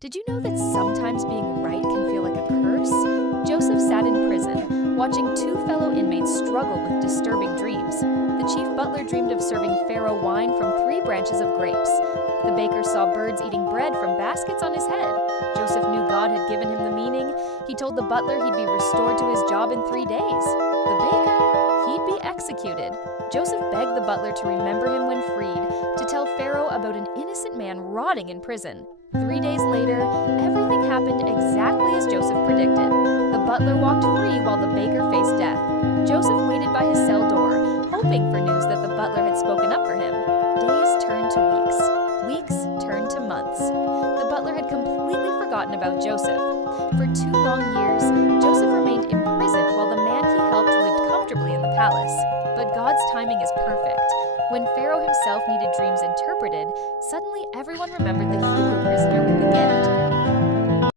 Did you know that sometimes being right can feel like a curse? Joseph sat in prison, watching two fellow inmates struggle with disturbing dreams. The chief butler dreamed of serving Pharaoh wine from three branches of grapes. The baker saw birds eating bread from baskets on his head. Joseph knew God had given him the meaning. He told the butler he'd be restored to his job in 3 days. The baker, he'd be executed. Joseph begged the butler to remember him when freed, to tell Pharaoh about an innocent man rotting in prison. 3 days later, everything happened exactly as Joseph predicted. The butler walked free while the baker faced death. Joseph waited by his cell door, hoping for news that the butler had spoken up for him. Days turned to weeks. Weeks turned to months. The butler had completely forgotten about Joseph. For 2 long years, Joseph remained imprisoned while the man he helped lived comfortably in the palace. But God's timing is perfect. When Pharaoh himself needed dreams interpreted, suddenly everyone remembered the Hebrew prisoner with the gift.